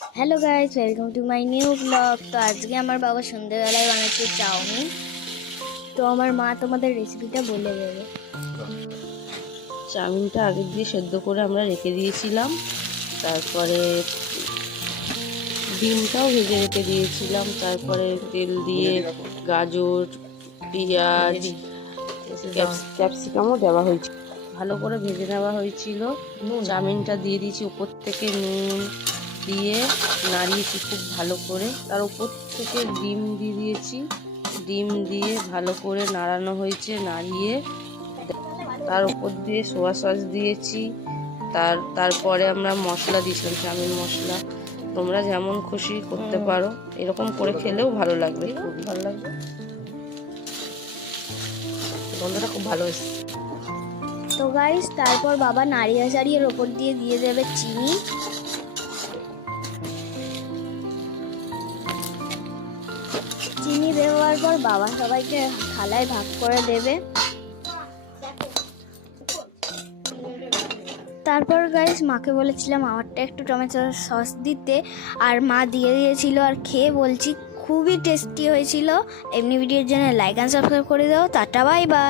Hello guys, welcome to my new blog. তো আজকে আমার বাবা সন্ধ্যেবেলায় বানাচ্ছে চাউমিন। তো আমার মা তোমাদের রেসিপিটা বলে দেবে। চাউমিনটা আগের দিয়ে সেদ্ধ করে আমরা রেখে দিয়েছিলাম। তারপরে ডিমটাও ভেজে রেখে দিয়েছিলাম। তারপরে তেল দিয়ে গাজর, পেঁয়াজ, ক্যাপসিকামও দেওয়া হয়েছিল, ভালো করে ভেজে নেওয়া হয়েছিল। চাউমিনটা দিয়ে দিয়েছি, উপর থেকে নুন দিয়ে নাড়িয়েছি খুব ভালো করে। তার উপর থেকে ডিম দিয়ে দিয়েছি, ডিম দিয়ে ভালো করে নাড়ানো হয়েছে। নাড়িয়ে তার উপর দিয়ে সোয়া সস দিয়েছি। তারপরে আমরা মশলা দিয়েছিলাম, চাউমিন মশলা। তোমরা যেমন খুশি করতে পারো, এরকম করে খেলেও ভালো লাগবে, খুবই ভালো লাগবে। গন্ধটা খুব ভালো এসেছে। তো গাইস, তারপর বাবা নাড়িয়ে চাড়িয়ে ওপর দিয়ে দিয়ে দেবে চিনি। চিনি দেওয়ার পর বাবা সবাইকে থালায় ভাগ করে দেবে। তারপর গাইস, মাকে বলেছিলাম আমারটা একটু টমেটো সস দিতে, আর মা দিয়ে দিয়েছিল। আর খেয়ে বলছি খুবই টেস্টি হয়েছিল। এমনি ভিডিওর জন্য লাইক অ্যান্ড সাবস্ক্রাইব করে দাও। Tata, bye bye.